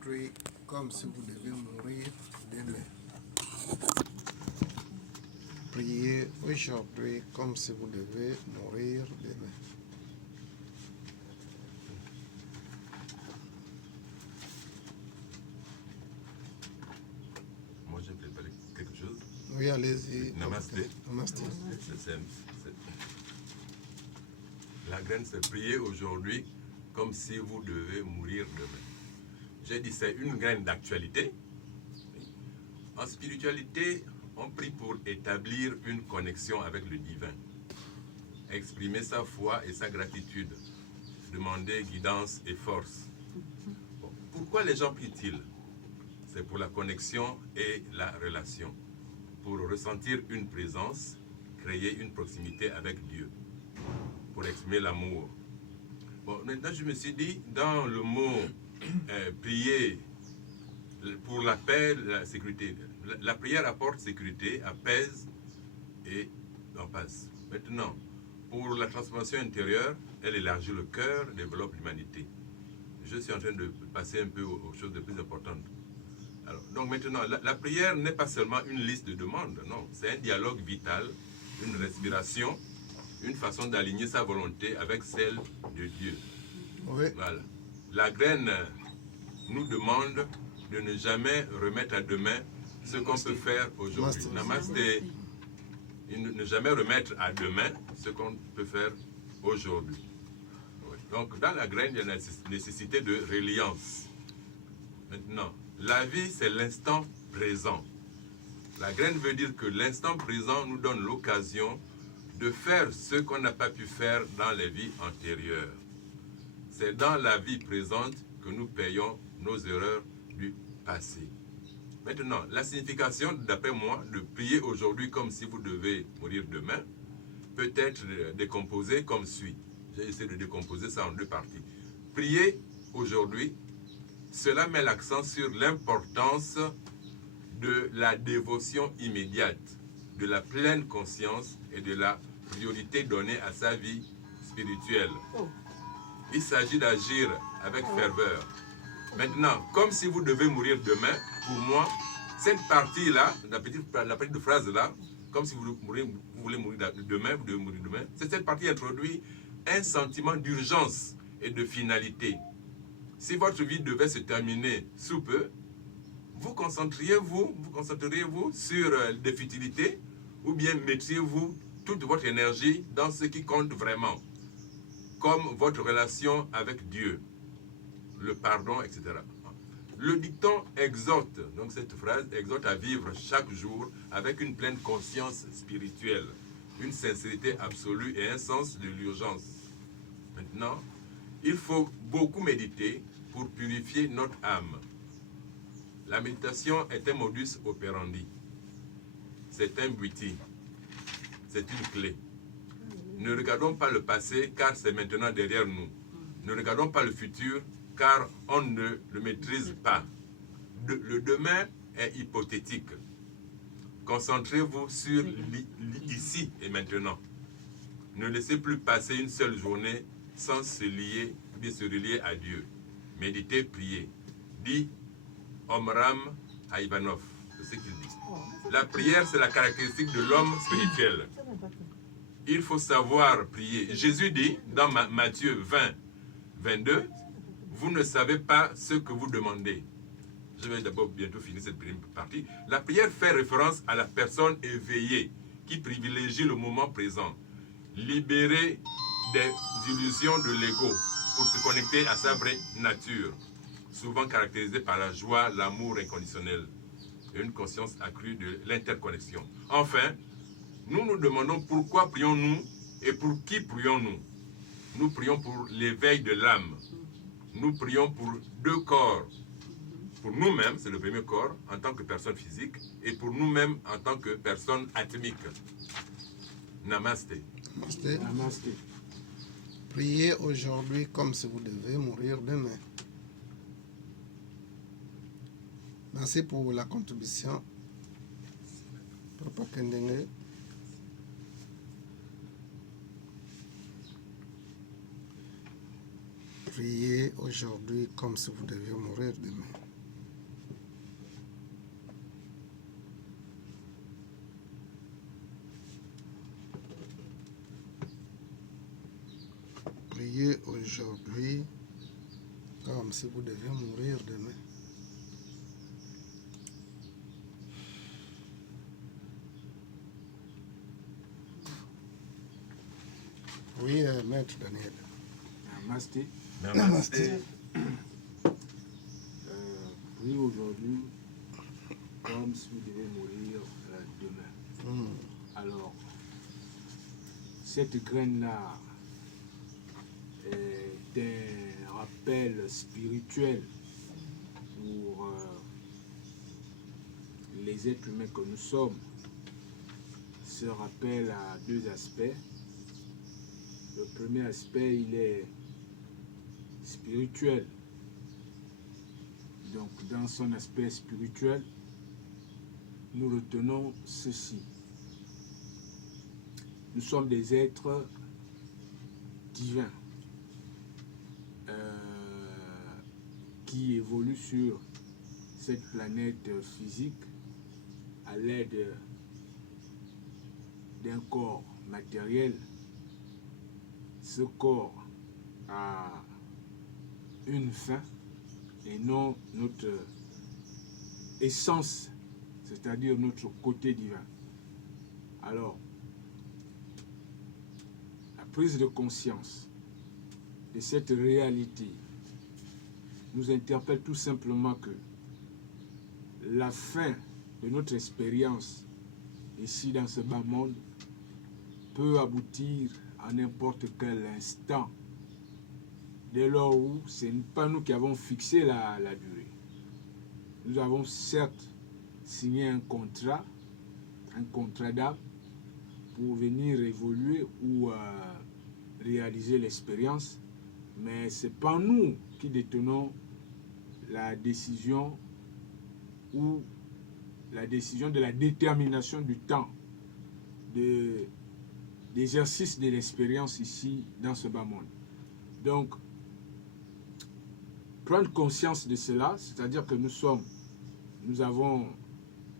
aujourd'hui comme si vous devez mourir demain. Priez aujourd'hui comme si vous devez mourir demain. Moi, j'ai préparé quelque chose. Oui, allez-y. Namasté. Namasté. La graine, c'est prier aujourd'hui comme si vous devez mourir demain. J'ai dit, c'est une graine d'actualité. En spiritualité, on prie pour établir une connexion avec le divin, exprimer sa foi et sa gratitude, demander guidance et force. Bon, pourquoi les gens prient-ils? C'est pour la connexion et la relation, pour ressentir une présence, créer une proximité avec Dieu, pour exprimer l'amour. Bon, maintenant, je me suis dit, dans le mot prier pour la paix, la sécurité, la prière apporte sécurité, apaise et en passe. Maintenant, pour la transformation intérieure, elle élargit le cœur, développe l'humanité. Je suis en train de passer un peu aux choses de plus importantes. Alors, donc maintenant, la prière n'est pas seulement une liste de demandes, non. C'est un dialogue vital, une respiration, une façon d'aligner sa volonté avec celle de Dieu. Oui. Voilà. La graine nous demande de ne jamais remettre à demain ce qu'on peut faire aujourd'hui. Namasté. Ne jamais remettre à demain ce qu'on peut faire aujourd'hui. Oui. Donc, dans la graine, il y a la nécessité de reliance. Maintenant, la vie, c'est l'instant présent. La graine veut dire que l'instant présent nous donne l'occasion de faire ce qu'on n'a pas pu faire dans les vies antérieures. C'est dans la vie présente que nous payons nos erreurs du passé. Maintenant, la signification, d'après moi, de prier aujourd'hui comme si vous devez mourir demain, peut être décomposée comme suit. J'ai essayé de décomposer ça en deux parties. Prier aujourd'hui, cela met l'accent sur l'importance de la dévotion immédiate, de la pleine conscience et de la priorité donnée à sa vie spirituelle. Il s'agit d'agir avec ferveur. Maintenant, comme si vous devez mourir demain, pour moi, cette partie-là, la petite phrase-là, comme si vous voulez mourir demain, vous devez mourir demain, cette partie introduit un sentiment d'urgence et de finalité. Si votre vie devait se terminer sous peu, vous concentreriez-vous sur des futilités ou bien mettriez-vous toute votre énergie dans ce qui compte vraiment, comme votre relation avec Dieu, le pardon, etc. Le dicton exhorte, donc cette phrase exhorte à vivre chaque jour avec une pleine conscience spirituelle, une sincérité absolue et un sens de l'urgence. Maintenant, il faut beaucoup méditer pour purifier notre âme. La méditation est un modus operandi. C'est un buti. C'est une clé. Ne regardons pas le passé car c'est maintenant derrière nous. Ne regardons pas le futur car on ne le maîtrise pas. Le demain est hypothétique. Concentrez-vous sur l'ici et maintenant. Ne laissez plus passer une seule journée sans se lier ou bien se relier à Dieu. Méditez, priez. Dit Omram Haïvanov, c'est ce qu'il dit. La prière, c'est la caractéristique de l'homme spirituel. Il faut savoir prier. Jésus dit dans Matthieu 20, 22, vous ne savez pas ce que vous demandez. Je vais d'abord bientôt finir cette première partie. La prière fait référence à la personne éveillée qui privilégie le moment présent, libérée des illusions de l'ego pour se connecter à sa vraie nature, souvent caractérisée par la joie, l'amour inconditionnel et une conscience accrue de l'interconnexion. Enfin, nous nous demandons pourquoi prions-nous et pour qui prions-nous. Nous prions pour l'éveil de l'âme. Nous prions pour deux corps. Pour nous-mêmes, c'est le premier corps, en tant que personne physique, et pour nous-mêmes, en tant que personne atomique. Namasté. Namasté. Namasté. Priez aujourd'hui comme si vous devez mourir demain. Merci pour la contribution. Papa Kendenge. Priez aujourd'hui comme si vous deviez mourir demain. Priez aujourd'hui comme si vous deviez mourir demain. Oui, Maître Daniel. Namasté. Namasté. Priez aujourd'hui comme si vous devez mourir demain. Alors, cette graine-là est un rappel spirituel pour les êtres humains que nous sommes. Ce rappel a deux aspects. Le premier aspect, il est spirituel. Donc, dans son aspect spirituel, nous retenons ceci. Nous sommes des êtres divins qui évoluent sur cette planète physique à l'aide d'un corps matériel. Ce corps a une fin et non notre essence, c'est-à-dire notre côté divin. Alors, la prise de conscience de cette réalité nous interpelle tout simplement que la fin de notre expérience ici dans ce bas monde peut aboutir à n'importe quel instant, dès lors où ce n'est pas nous qui avons fixé la durée. Nous avons certes signé un contrat d'âme pour venir évoluer ou réaliser l'expérience, mais ce n'est pas nous qui détenons la décision ou la décision de la détermination du temps d'exercice de l'expérience ici dans ce bas monde. Donc, prendre conscience de cela, c'est-à-dire que nous avons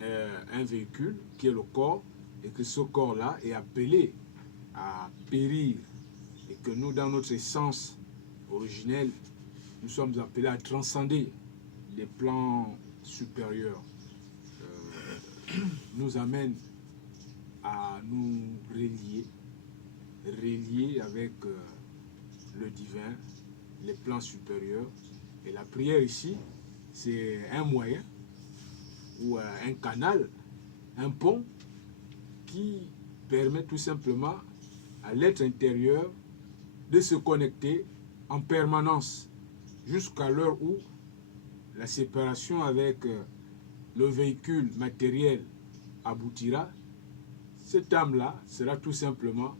un véhicule qui est le corps et que ce corps-là est appelé à périr et que nous, dans notre essence originelle, nous sommes appelés à transcender des plans supérieurs, nous amène à nous relier avec le divin, les plans supérieurs. Et la prière ici, c'est un moyen ou un canal, un pont qui permet tout simplement à l'être intérieur de se connecter en permanence jusqu'à l'heure où la séparation avec le véhicule matériel aboutira. Cette âme-là sera tout simplement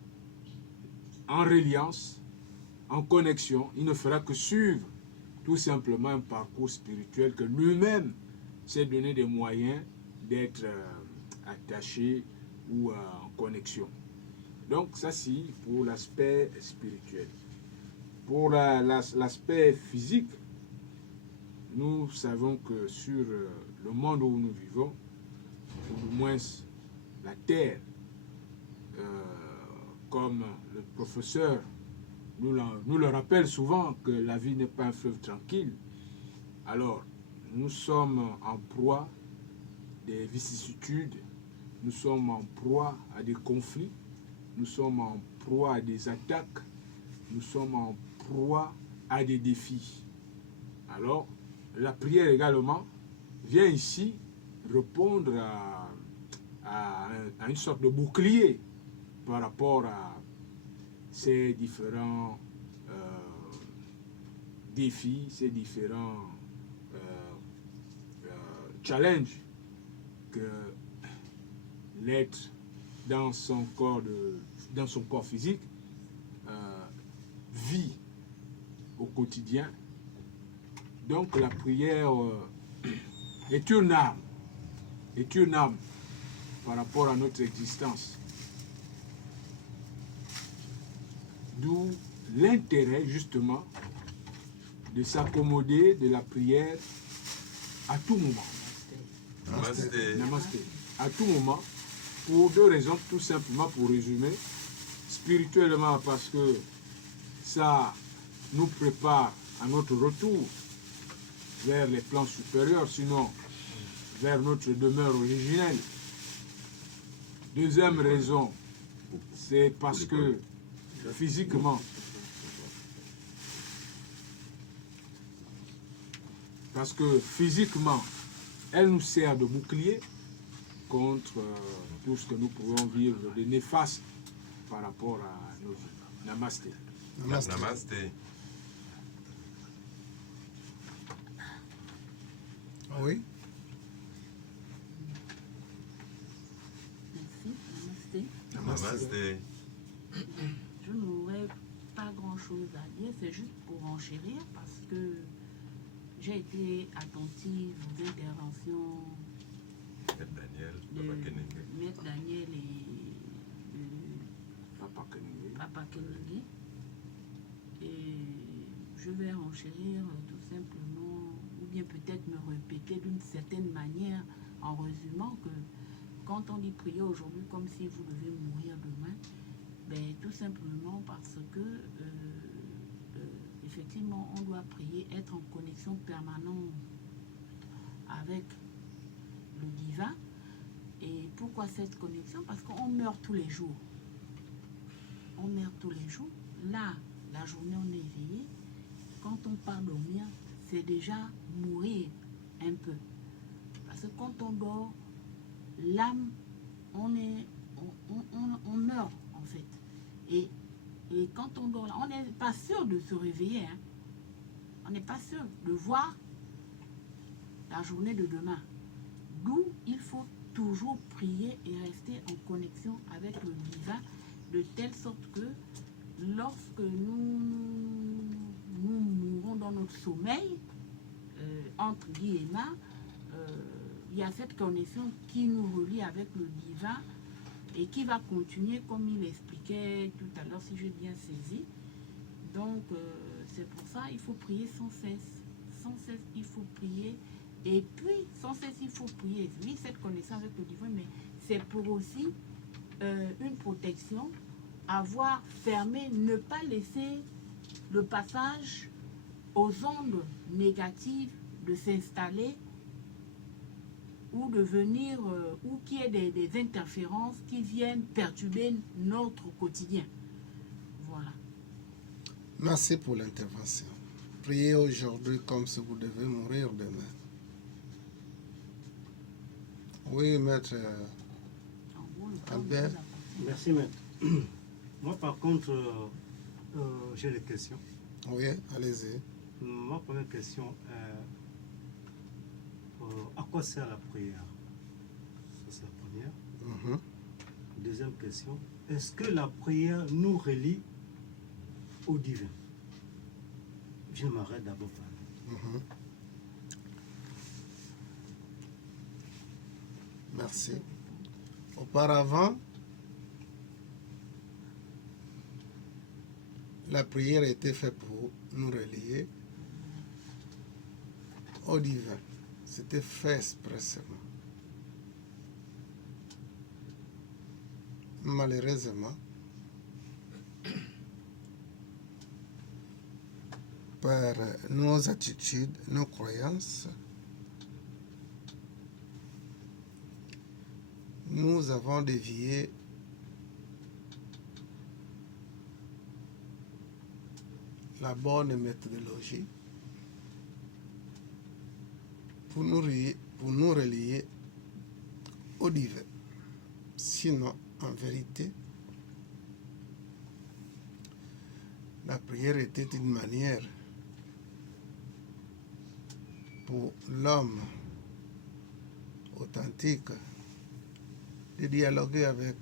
en reliance, en connexion. Il ne fera que suivre tout simplement un parcours spirituel que lui-même s'est donné des moyens d'être attaché ou en connexion. Donc ça c'est pour l'aspect spirituel. Pour l'aspect physique, nous savons que sur le monde où nous vivons, ou du moins la Terre, comme le professeur nous le rappelle souvent que la vie n'est pas un fleuve tranquille. Alors, nous sommes en proie des vicissitudes, nous sommes en proie à des conflits, nous sommes en proie à des attaques, nous sommes en proie à des défis. Alors, la prière également vient ici répondre à une sorte de bouclier par rapport à ces différents défis, ces différents challenges que l'être dans son corps physique vit au quotidien. Donc la prière est une arme par rapport à notre existence. D'où l'intérêt justement de s'accommoder de la prière à tout moment. Namasté. Namasté. À tout moment, pour deux raisons, tout simplement pour résumer. Spirituellement, parce que ça nous prépare à notre retour vers les plans supérieurs, sinon vers notre demeure originelle. Deuxième raison, c'est parce que physiquement, elle nous sert de bouclier contre tout ce que nous pouvons vivre de néfaste par rapport à nos vies. Namasté. Namasté. Namasté. Oui. Merci, namasté. Namasté. Je n'aurais pas grand-chose à dire, c'est juste pour enchérir parce que j'ai été attentive aux interventions de Maître Daniel et de Papa Kennedy. Et je vais enchérir tout simplement, ou bien peut-être me répéter d'une certaine manière en résumant que quand on dit prier aujourd'hui comme si vous devez mourir demain, ben, tout simplement parce que effectivement on doit prier, être en connexion permanente avec le divin. Et pourquoi cette connexion? Parce qu'on meurt tous les jours. On meurt tous les jours. Là, la journée on est éveillé. Quand on part dormir, c'est déjà mourir un peu. Parce que quand on dort, l'âme, on meurt en fait. Et quand on dort, on n'est pas sûr de se réveiller. Hein. On n'est pas sûr de voir la journée de demain. D'où il faut toujours prier et rester en connexion avec le divin, de telle sorte que lorsque nous mourrons dans notre sommeil, entre guillemets, il y a cette connexion qui nous relie avec le divin et qui va continuer comme il expliquait tout à l'heure, si j'ai bien saisi. Donc, c'est pour ça qu'il faut prier sans cesse. Sans cesse, il faut prier. Et puis, sans cesse, il faut prier. Oui, cette connexion avec le divin, mais c'est pour aussi une protection, avoir fermé, ne pas laisser le passage aux ondes négatives de s'installer ou de venir, ou qu'il y ait des interférences qui viennent perturber notre quotidien. Voilà. Merci pour l'intervention. Priez aujourd'hui comme si vous devez mourir demain. Oui, maître Albert. Merci, maître. Moi, par contre, j'ai des questions. Oui, allez-y. Ma première question est à quoi sert la prière? Ça, c'est la première. Deuxième question, est-ce que la prière nous relie au divin? Je m'arrête d'abord par là. Merci. Auparavant, la prière était faite pour nous relier au divin. C'était fait expressément. Malheureusement, par nos attitudes, nos croyances, nous avons dévié la bonne méthodologie pour nous relier au divin. Sinon, en vérité, la prière était une manière pour l'homme authentique de dialoguer avec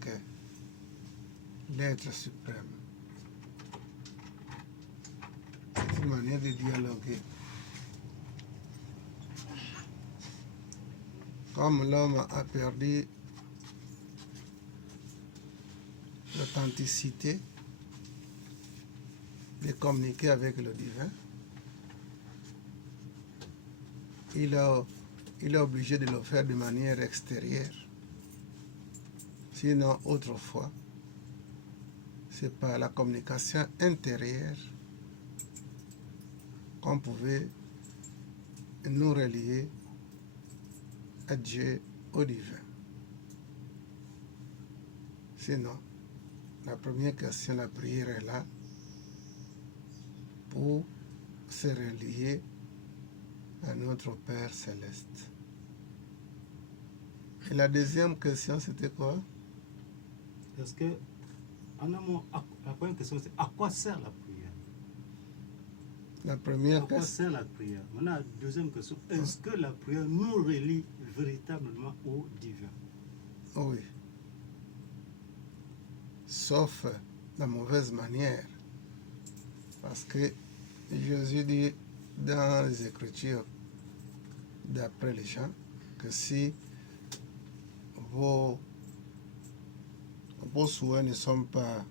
l'être suprême. C'est une manière de dialoguer. Comme l'homme a perdu l'authenticité de communiquer avec le divin, il est obligé de le faire de manière extérieure. Sinon, autrefois, c'est par la communication intérieure qu'on pouvait nous relier à Dieu, au divin. Sinon, la première question, la prière est là pour se relier à notre Père céleste. Et la deuxième question, c'était quoi? Est-ce que, en amont, la première question, c'est à quoi sert la prière? La À première quoi question. sert la prière? Maintenant, la deuxième question, est-ce que la prière nous relie véritablement au divin? Oui. Sauf la mauvaise manière. Parce que Jésus dit dans les Écritures, d'après les gens, que si vos souhaits ne sont pas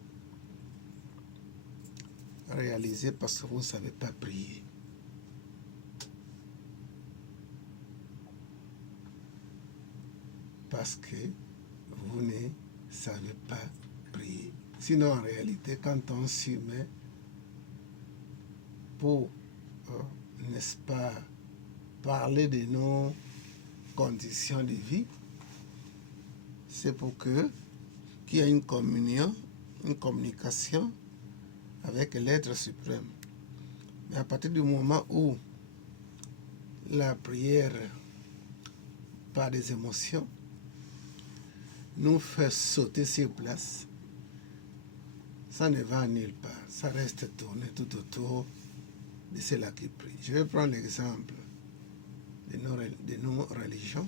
réalisés parce que vous ne savez pas prier. Parce que vous ne savez pas prier. Sinon, en réalité, quand on s'y met pour, n'est-ce pas, parler de nos conditions de vie, c'est pour qu'il y ait une communion, une communication avec l'être suprême. Mais à partir du moment où la prière, par des émotions, nous fait sauter sur place, ça ne va nulle part. Ça reste tourné tout autour de ceux-là qui prient. Je vais prendre l'exemple de nos religions.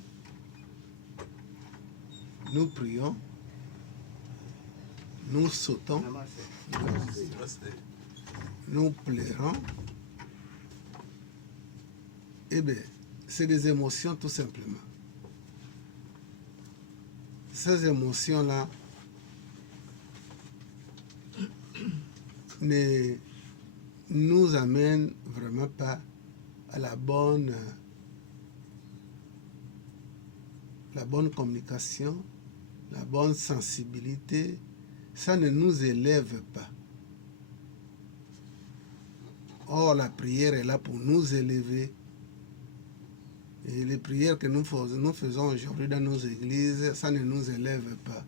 Nous prions, nous sautons, nous pleurons. Eh bien, c'est des émotions tout simplement. Ces émotions-là ne nous amènent vraiment pas à la bonne communication, la bonne sensibilité. Ça ne nous élève pas. Or, la prière est là pour nous élever. Et les prières que nous faisons aujourd'hui dans nos églises, ça ne nous élève pas.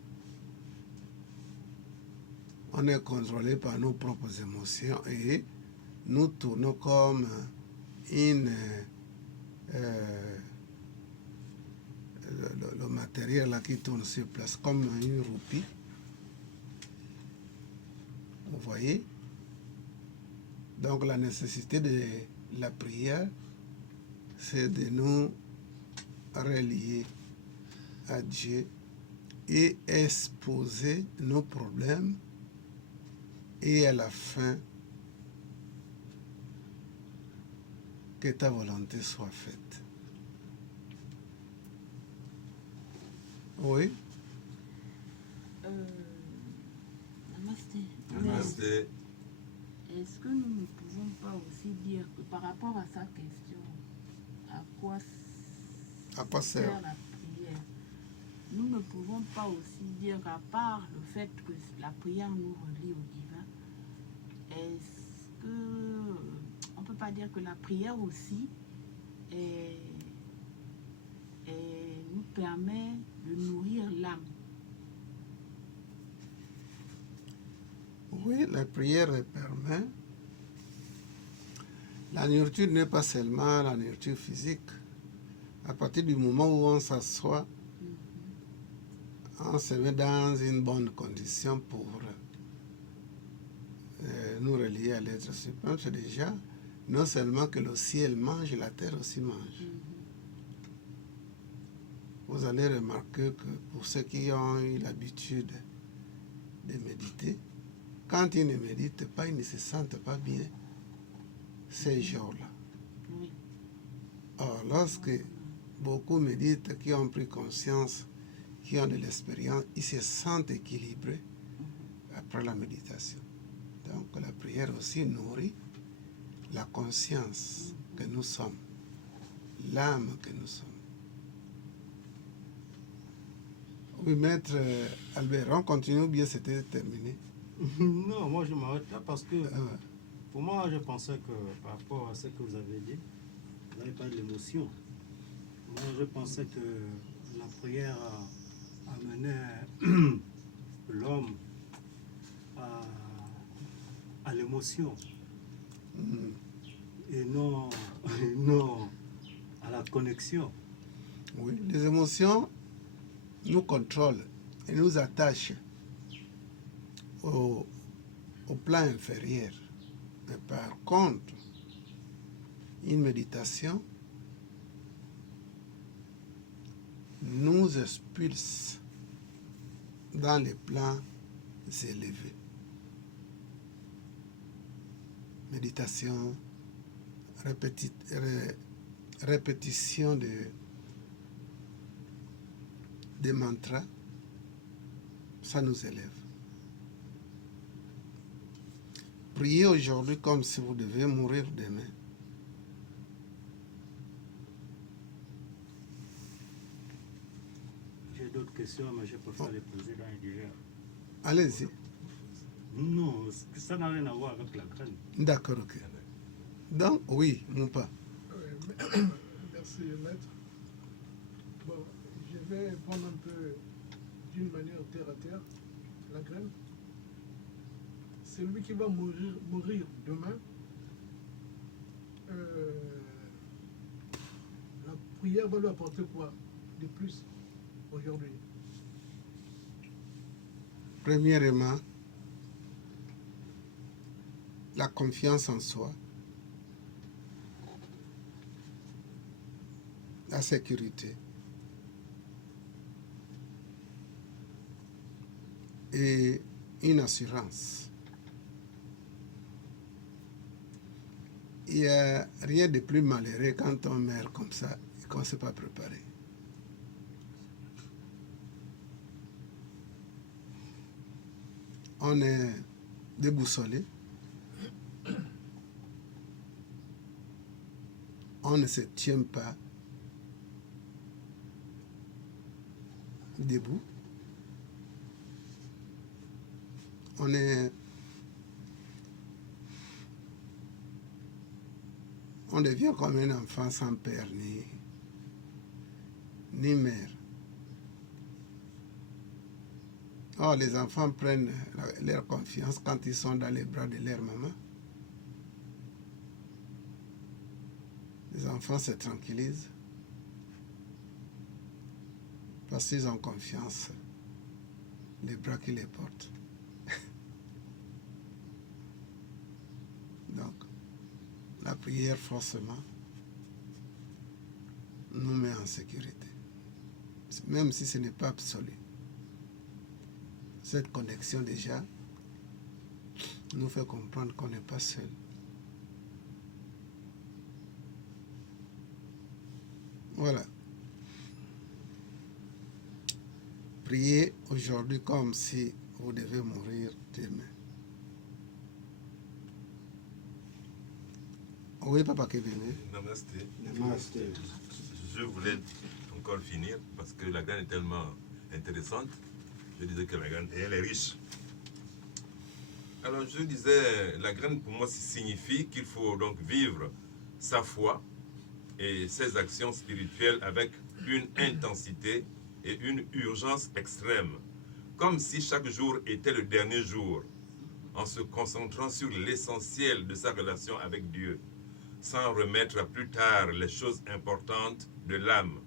On est contrôlé par nos propres émotions et nous tournons comme le matériel là qui tourne sur place, comme une roupie. Vous voyez? Donc la nécessité de la prière, c'est de nous relier à Dieu et exposer nos problèmes et à la fin que ta volonté soit faite. Oui? Namasté. Namasté. Est-ce que nous ne pouvons pas aussi dire que par rapport à sa question, à quoi sert la prière, nous ne pouvons pas aussi dire qu'à part le fait que la prière nous relie au divin, est-ce que on ne peut pas dire que la prière aussi nous permet de nourrir l'âme? Oui, la prière permet. La nourriture n'est pas seulement la nourriture physique. À partir du moment où on s'assoit, on se met dans une bonne condition pour nous relier à l'être suprême. C'est déjà non seulement que le ciel mange, la terre aussi mange. Vous allez remarquer que pour ceux qui ont eu l'habitude de méditer, quand ils ne méditent pas, ils ne se sentent pas bien ces jours-là. Oui. Or, lorsque beaucoup méditent, qui ont pris conscience, qui ont de l'expérience, ils se sentent équilibrés après la méditation. Donc la prière aussi nourrit la conscience que nous sommes, l'âme que nous sommes. Oui, maître Albert, on continue ou bien c'était terminé? Non, moi je m'arrête là parce que Pour moi, je pensais que par rapport à ce que vous avez dit, vous avez parlé de l'émotion. Moi, je pensais que la prière amenait l'homme à l'émotion et non à la connexion. Oui, les émotions nous contrôlent et nous attachent au plan inférieur. Mais par contre, une méditation nous expulse dans les plans élevés. Méditation, répétition des mantras, ça nous élève. Priez aujourd'hui comme si vous deviez mourir demain. J'ai d'autres questions, mais je préfère les poser dans les divers. Allez-y. Non, ça n'a rien à voir avec la graine. D'accord, ok. Donc, oui, mon pas. Merci, maître. Bon, je vais répondre un peu d'une manière terre à terre. La graine, celui qui va mourir demain, la prière va lui apporter quoi de plus aujourd'hui? Premièrement, la confiance en soi, la sécurité et une assurance. Il n'y a rien de plus malheureux quand on meurt comme ça et qu'on ne s'est pas préparé. On est déboussolé. On ne se tient pas debout. On devient comme un enfant sans père ni mère. Oh, les enfants prennent leur confiance quand ils sont dans les bras de leur maman. Les enfants se tranquillisent parce qu'ils ont confiance, les bras qui les portent. Donc, la prière, forcément, nous met en sécurité, même si ce n'est pas absolu. Cette connexion, déjà, nous fait comprendre qu'on n'est pas seul. Voilà. Priez aujourd'hui comme si vous devez mourir demain. Oui, Papa Kevin. Namasté. Namasté. Je voulais encore finir parce que la graine est tellement intéressante. Je disais que la graine, et elle est riche. Alors je disais, la graine pour moi signifie qu'il faut donc vivre sa foi et ses actions spirituelles avec une intensité et une urgence extrême, comme si chaque jour était le dernier jour, en se concentrant sur l'essentiel de sa relation avec Dieu, sans remettre à plus tard les choses importantes de l'âme,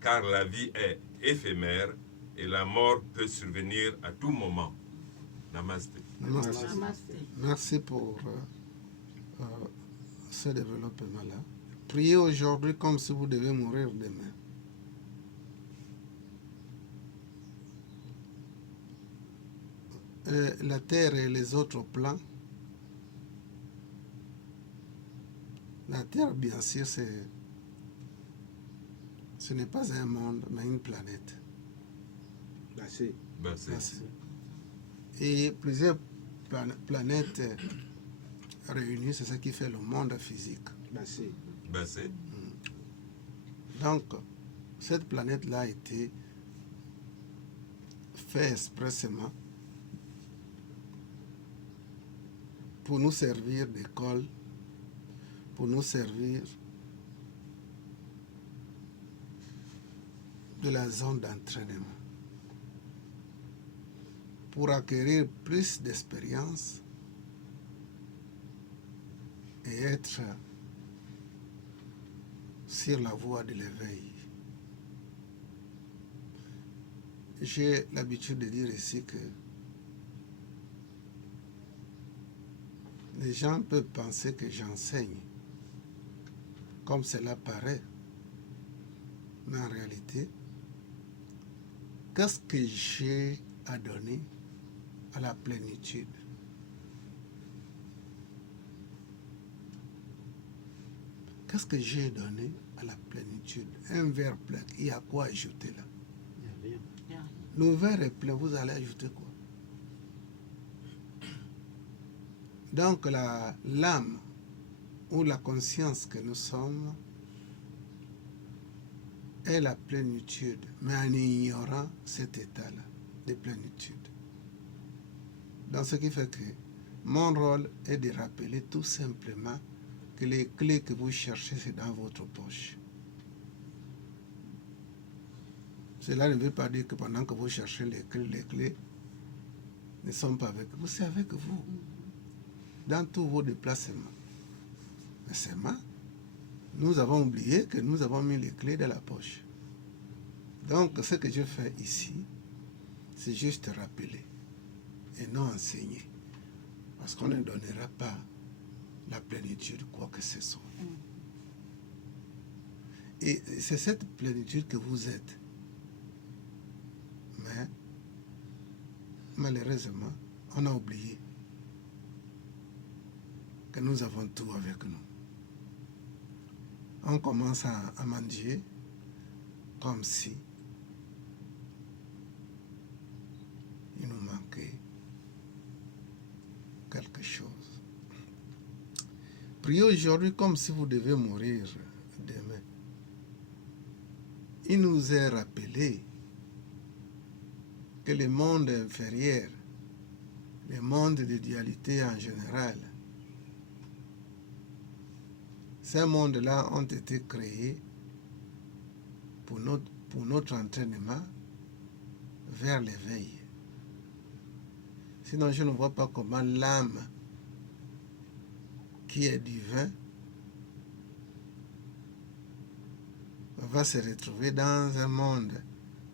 car la vie est éphémère et la mort peut survenir à tout moment. Namasté. Namasté. Namasté. Merci pour ce développement-là. Priez aujourd'hui comme si vous devez mourir demain. La terre et les autres plans. La terre, bien sûr, ce n'est pas un monde, mais une planète. Merci. Merci. Et plusieurs planètes réunies, c'est ce qui fait le monde physique. Merci. Donc, cette planète-là a été faite expressément pour nous servir d'école, pour nous servir de la zone d'entraînement, pour acquérir plus d'expérience et être sur la voie de l'éveil. J'ai l'habitude de dire ici que les gens peuvent penser que j'enseigne comme cela paraît, mais en réalité, qu'est-ce que j'ai à donner à la plénitude? Qu'est-ce que j'ai donné à la plénitude? Un verre plein, il y a quoi ajouter là? Il n'y a rien. Le verre est plein, vous allez ajouter quoi? Donc l'âme ou la conscience que nous sommes est la plénitude, mais en ignorant cet état-là de plénitude. Donc ce qui fait que mon rôle est de rappeler tout simplement que les clés que vous cherchez, c'est dans votre poche. Cela ne veut pas dire que pendant que vous cherchez les clés ne sont pas avec vous, c'est avec vous. Dans tous vos déplacements. Mais seulement, nous avons oublié que nous avons mis les clés dans la poche. Donc, ce que je fais ici, c'est juste rappeler et non enseigner. Parce qu'on ne donnera pas la plénitude, quoi que ce soit. Et c'est cette plénitude que vous êtes. Mais, malheureusement, on a oublié que nous avons tout avec nous. On commence à manger comme si il nous manquait quelque chose. Priez aujourd'hui comme si vous devez mourir demain. Il nous est rappelé que le monde inférieur, le monde de dualité en général, ces mondes-là ont été créés pour notre entraînement vers l'éveil. Sinon, je ne vois pas comment l'âme qui est divin va se retrouver dans un monde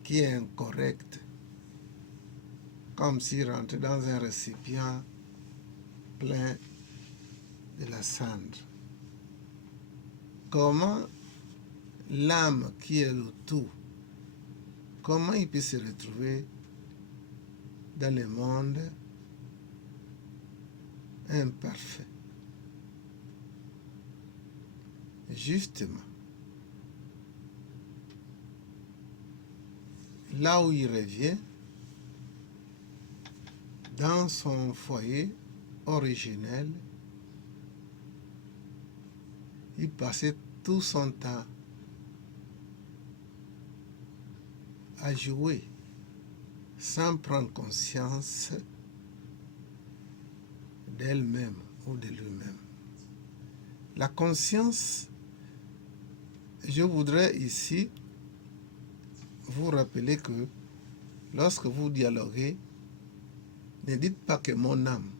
qui est incorrect, comme s'il rentrait dans un récipient plein de la cendre. Comment l'âme qui est le tout, comment il peut se retrouver dans le monde imparfait? Justement, là où il revient, dans son foyer originel, il passait tout son temps à jouer sans prendre conscience d'elle-même ou de lui-même. La conscience, je voudrais ici vous rappeler que lorsque vous dialoguez, ne dites pas que mon âme,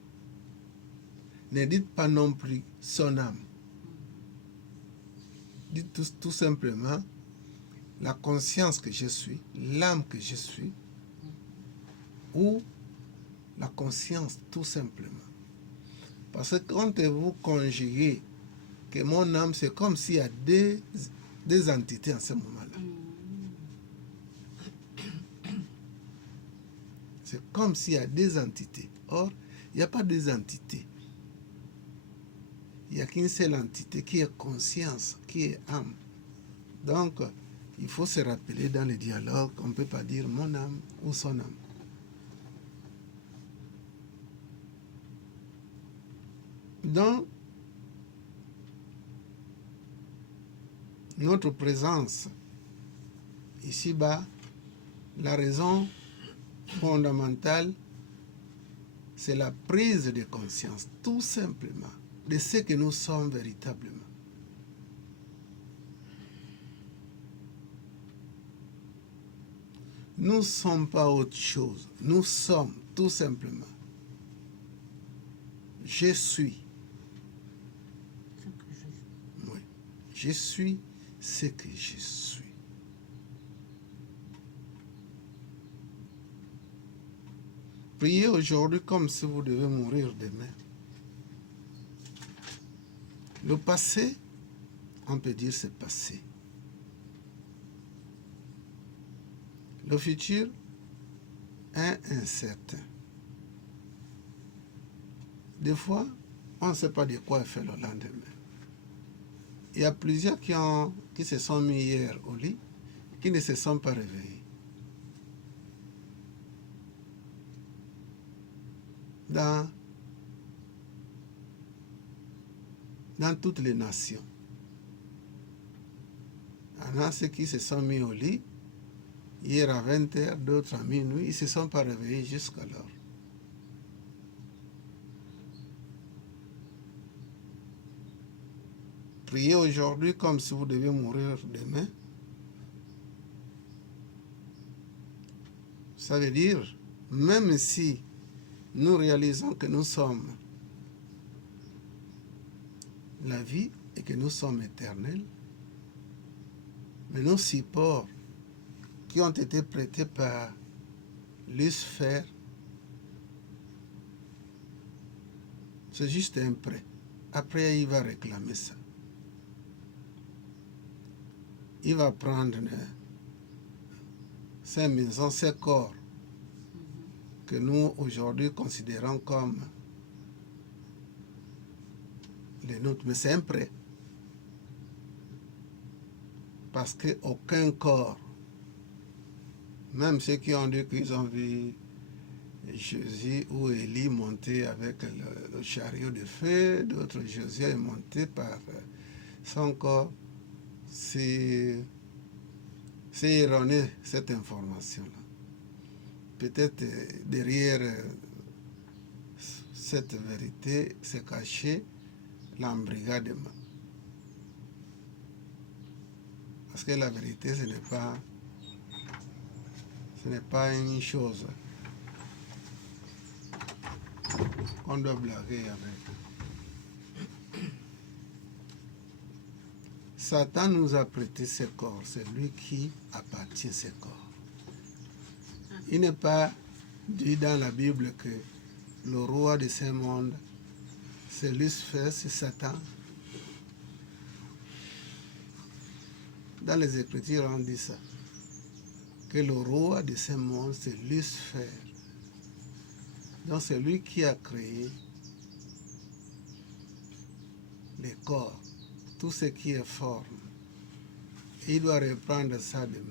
ne dites pas non plus son âme. Dites tout simplement la conscience que je suis, l'âme que je suis, ou la conscience tout simplement. Parce que quand vous conjuguez que mon âme, c'est comme s'il y a des entités en ce moment-là. C'est comme s'il y a des entités. Or, il n'y a pas des entités. Il n'y a qu'une seule entité qui est conscience, qui est âme. Donc, il faut se rappeler dans le dialogue, on ne peut pas dire mon âme ou son âme. Dans notre présence ici-bas, la raison fondamentale, c'est la prise de conscience, tout simplement, de ce que nous sommes véritablement. Nous ne sommes pas autre chose. Nous sommes tout simplement. Je suis. Ce que je suis. Oui. Je suis ce que je suis. Priez aujourd'hui comme si vous devez mourir demain. Le passé, on peut dire c'est passé. Le futur est incertain. Des fois, on ne sait pas de quoi faire le lendemain. Il y a plusieurs qui se sont mis hier au lit, qui ne se sont pas réveillés. Dans toutes les nations. Il y en a ceux qui se sont mis au lit hier à 20h, d'autres à minuit, ils ne se sont pas réveillés jusqu'alors. Priez aujourd'hui comme si vous deviez mourir demain. Ça veut dire, même si nous réalisons que nous sommes la vie et que nous sommes éternels, mais nos supports qui ont été prêtés par Lucifer, c'est juste un prêt. Après, il va réclamer ça. Il va prendre ces maisons, ces corps que nous aujourd'hui considérons comme les nôtres. Mais c'est un prêt. Parce qu'aucun corps, même ceux qui ont dit qu'ils ont vu Jésus ou Élie monter avec le chariot de feu, d'autres Jésus est monté par son corps, c'est erroné cette information-là. Peut-être derrière cette vérité se cachait l'embrigadement. Parce que la vérité, ce n'est pas une chose qu'on doit blaguer avec. Satan nous a prêté ce corps, c'est lui qui appartient à ce corps. Il n'est pas dit dans la Bible que le roi de ce monde, c'est Lucifer, c'est Satan. Dans les Écritures, on dit ça. Que le roi de ce monde, c'est Lucifer. Donc c'est lui qui a créé les corps, tout ce qui est forme. Il doit reprendre ça demain.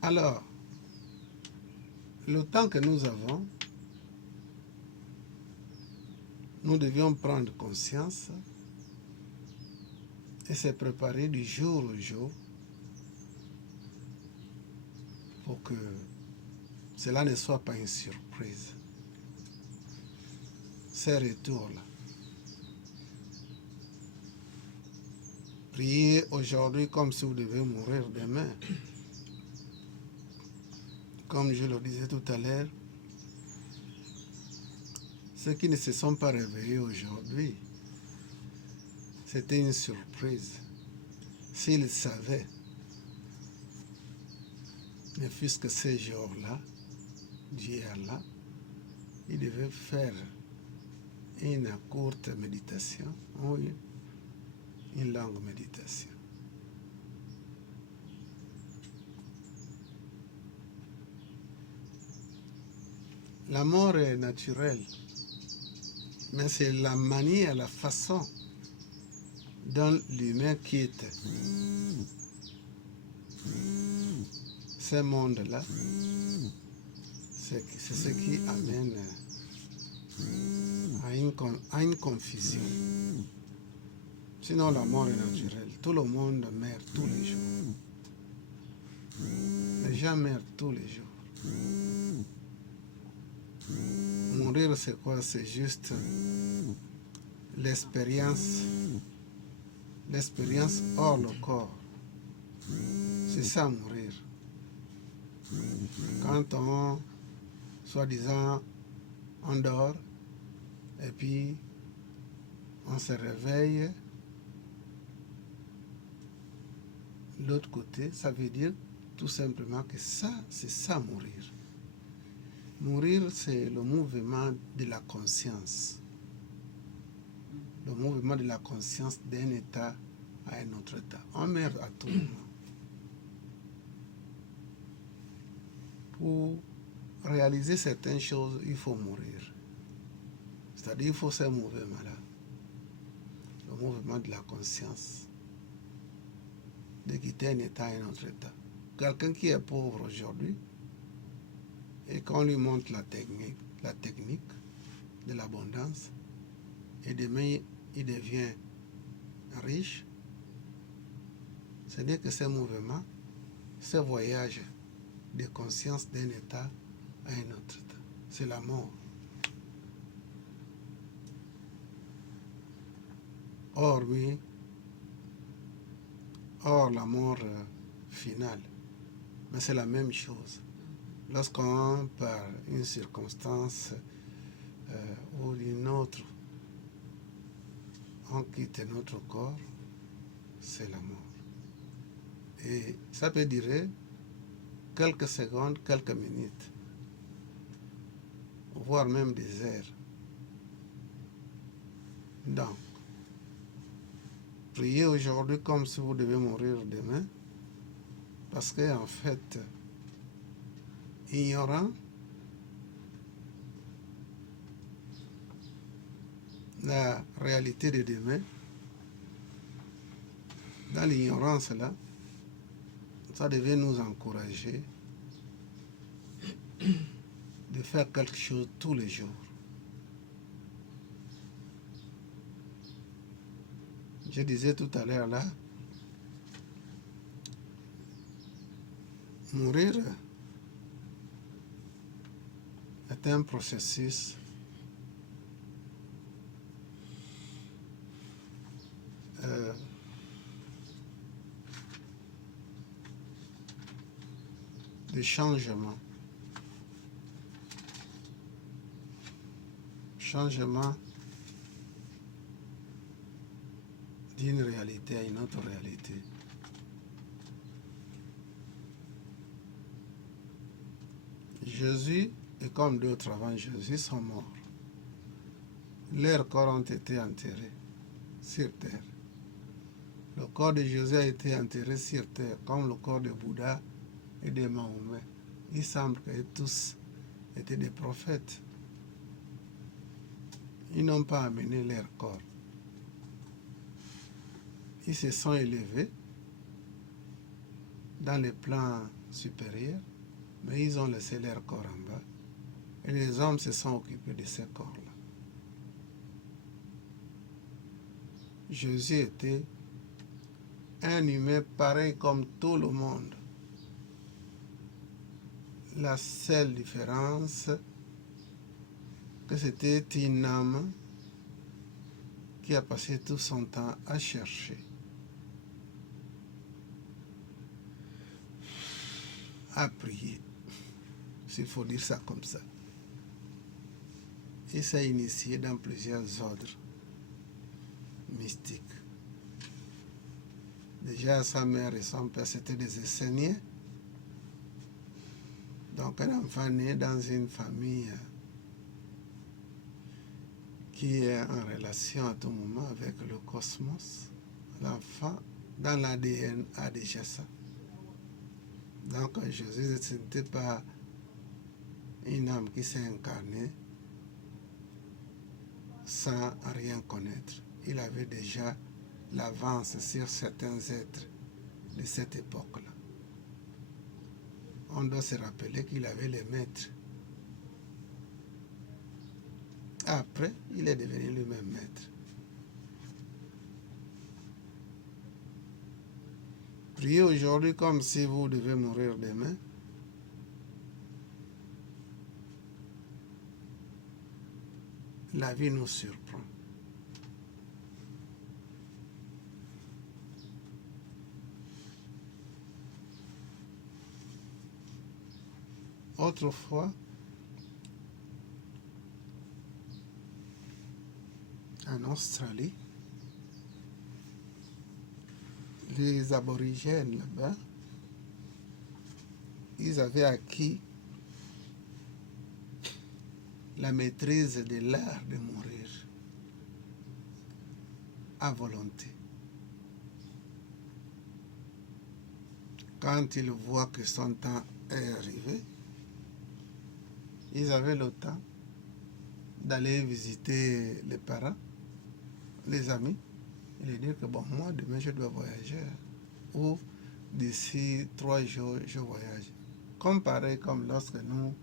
Alors, le temps que nous avons, nous devions prendre conscience et se préparer du jour au jour pour que cela ne soit pas une surprise. Ces retours-là. Priez aujourd'hui comme si vous devez mourir demain. Comme je le disais tout à l'heure, ceux qui ne se sont pas réveillés aujourd'hui, c'était une surprise. S'ils savaient, ne fût-ce que ces jours-là, d'hier-là, ils devaient faire une courte méditation ou une longue méditation. La mort est naturelle, mais c'est la manière, la façon dont l'humain quitte ce monde-là, c'est ce qui amène à une confusion. Sinon, la mort est naturelle. Tout le monde meurt tous les jours. gens meurent tous les jours. Mourir, c'est quoi? C'est juste l'expérience hors le corps. C'est ça, mourir. Quand on, soi-disant, on dort, et puis on se réveille, l'autre côté, ça veut dire tout simplement que ça, c'est ça, mourir. Mourir, c'est le mouvement de la conscience. Le mouvement de la conscience d'un état à un autre état. On meurt à tout moment. Pour réaliser certaines choses, il faut mourir. C'est-à-dire, il faut ce mouvement-là. Le mouvement de la conscience. De quitter un état à un autre état. Quelqu'un qui est pauvre aujourd'hui, et qu'on lui montre la technique de l'abondance, et demain il devient riche, c'est-à-dire que ce mouvement, ce voyage de conscience d'un état à un autre état, c'est la mort. Or la mort finale, mais c'est la même chose. Lorsqu'on, par une circonstance ou une autre, on quitte notre corps, c'est la mort. Et ça peut durer quelques secondes, quelques minutes, voire même des heures. Donc, priez aujourd'hui comme si vous devez mourir demain, parce qu'en fait, ignorant la réalité de demain, dans l'ignorance là, ça devait nous encourager de faire quelque chose tous les jours. Je disais tout à l'heure là, mourir est un processus de changement d'une réalité à une autre réalité. Jésus et comme d'autres avant Jésus sont morts. Leurs corps ont été enterrés sur terre. Le corps de Jésus a été enterré sur terre, comme le corps de Bouddha et de Mahomet. Il semble que tous étaient des prophètes. Ils n'ont pas amené leur corps. Ils se sont élevés dans les plans supérieurs, mais ils ont laissé leur corps en bas. Et les hommes se sont occupés de ces corps-là. Jésus était un humain pareil comme tout le monde. La seule différence, que c'était une âme qui a passé tout son temps à chercher, à prier, s'il faut dire ça comme ça. Il s'est initié dans plusieurs ordres mystiques. Déjà, sa mère et son père, c'était des Esséniens. Donc, un enfant né dans une famille qui est en relation à tout moment avec le cosmos, l'enfant, dans l'ADN, a déjà ça. Donc, Jésus, ce n'était pas une âme qui s'est incarnée sans rien connaître. Il avait déjà l'avance sur certains êtres de cette époque-là. On doit se rappeler qu'il avait les maîtres. Après, il est devenu lui-même maître. Priez aujourd'hui comme si vous devez mourir demain, la vie nous surprend. Autrefois, en Australie, les aborigènes là-bas, ils avaient acquis la maîtrise de l'art de mourir à volonté. Quand ils voient que son temps est arrivé, ils avaient le temps d'aller visiter les parents, les amis, et leur dire que bon, moi demain je dois voyager, ou d'ici 3 jours je voyage. Comme pareil, comme lorsque nous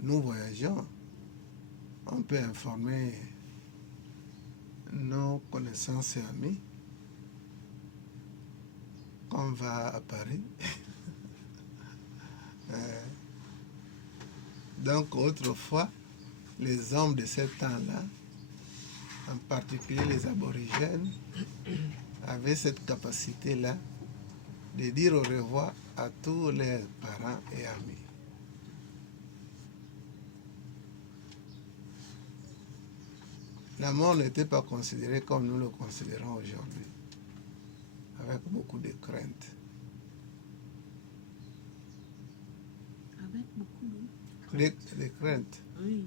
voyageons, on peut informer nos connaissances et amis qu'on va à Paris. Donc autrefois, les hommes de ce temps-là, en particulier les aborigènes, avaient cette capacité-là de dire au revoir à tous leurs parents et amis. La mort n'était pas considérée comme nous le considérons aujourd'hui, avec beaucoup de crainte. Avec beaucoup de... De crainte. Oui.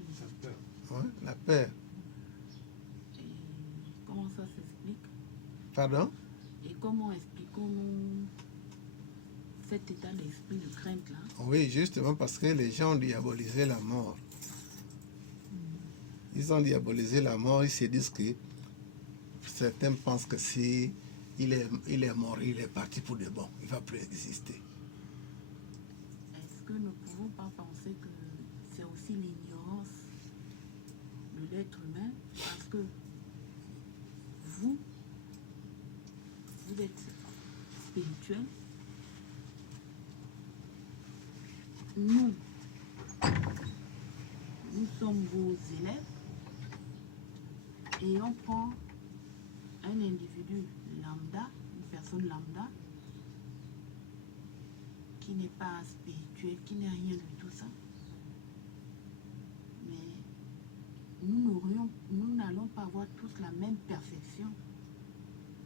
Ouais, la peur. Et comment ça s'explique? Pardon? Et comment expliquons-nous cet état d'esprit de crainte-là? Oui, justement parce que les gens ont diabolisé la mort. Ils ont diabolisé la mort, ils se disent que certains pensent que si il est mort, il est parti pour de bon, il ne va plus exister. Est-ce que nous ne pouvons pas penser que c'est aussi l'ignorance de l'être humain? Parce que vous êtes spirituel. Nous sommes vos élèves. Et on prend un individu lambda, une personne lambda, qui n'est pas spirituel, qui n'est rien de tout ça. Mais nous n'allons pas avoir tous la même perception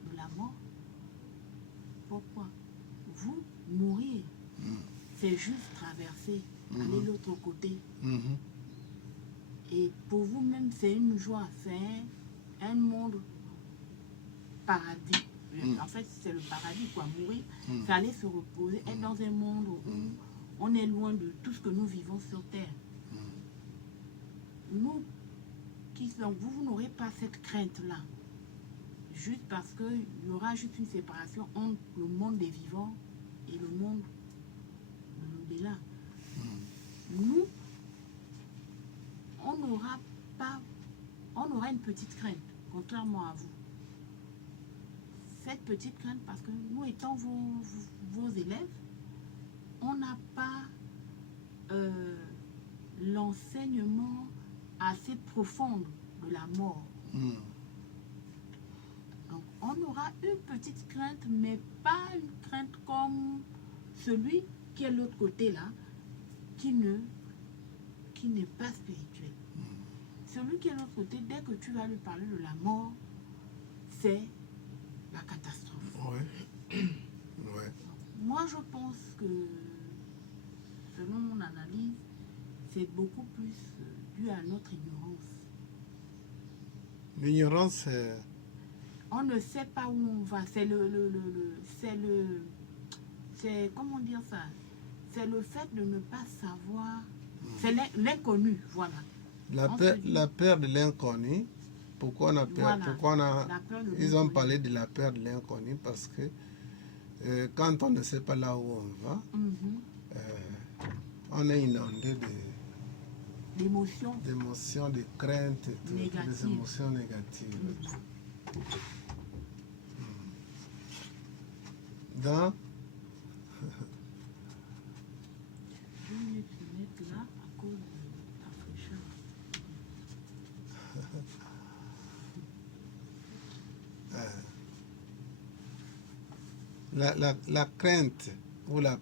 de la mort. Pourquoi? Vous, mourir, c'est juste traverser, aller de l'autre côté. Et pour vous-même, c'est une joie, c'est un monde paradis. En fait, c'est le paradis, quoi. Mourir, c'est aller se reposer, être dans un monde où on est loin de tout ce que nous vivons sur Terre. Nous, qui sommes, vous n'aurez pas cette crainte-là. Juste parce qu'il y aura juste une séparation entre le monde des vivants et le monde de l'au-delà. Nous, on aura une petite crainte, contrairement à vous. Cette petite crainte, parce que nous étant vos élèves, on n'a pas l'enseignement assez profond de la mort. Donc, on aura une petite crainte, mais pas une crainte comme celui qui est de l'autre côté là, qui n'est pas spirituel. Celui qui est de l'autre côté, dès que tu vas lui parler de la mort, c'est la catastrophe. Ouais. Moi, je pense que, selon mon analyse, c'est beaucoup plus dû à notre ignorance. L'ignorance, On ne sait pas où on va. C'est comment dire ça? C'est le fait de ne pas savoir. C'est l'inconnu, voilà. La peur de l'inconnu. Pourquoi on a peur? Voilà. Pourquoi La peur de ils ont l'inconnu. parlé de la peur de l'inconnu parce que quand on ne sait pas là où on va, on est inondé L'émotion. d'émotions, de craintes, et tout, Négatives. des émotions négatives. Dans 2 minutes là à cause de la fraîcheur. la crainte ou la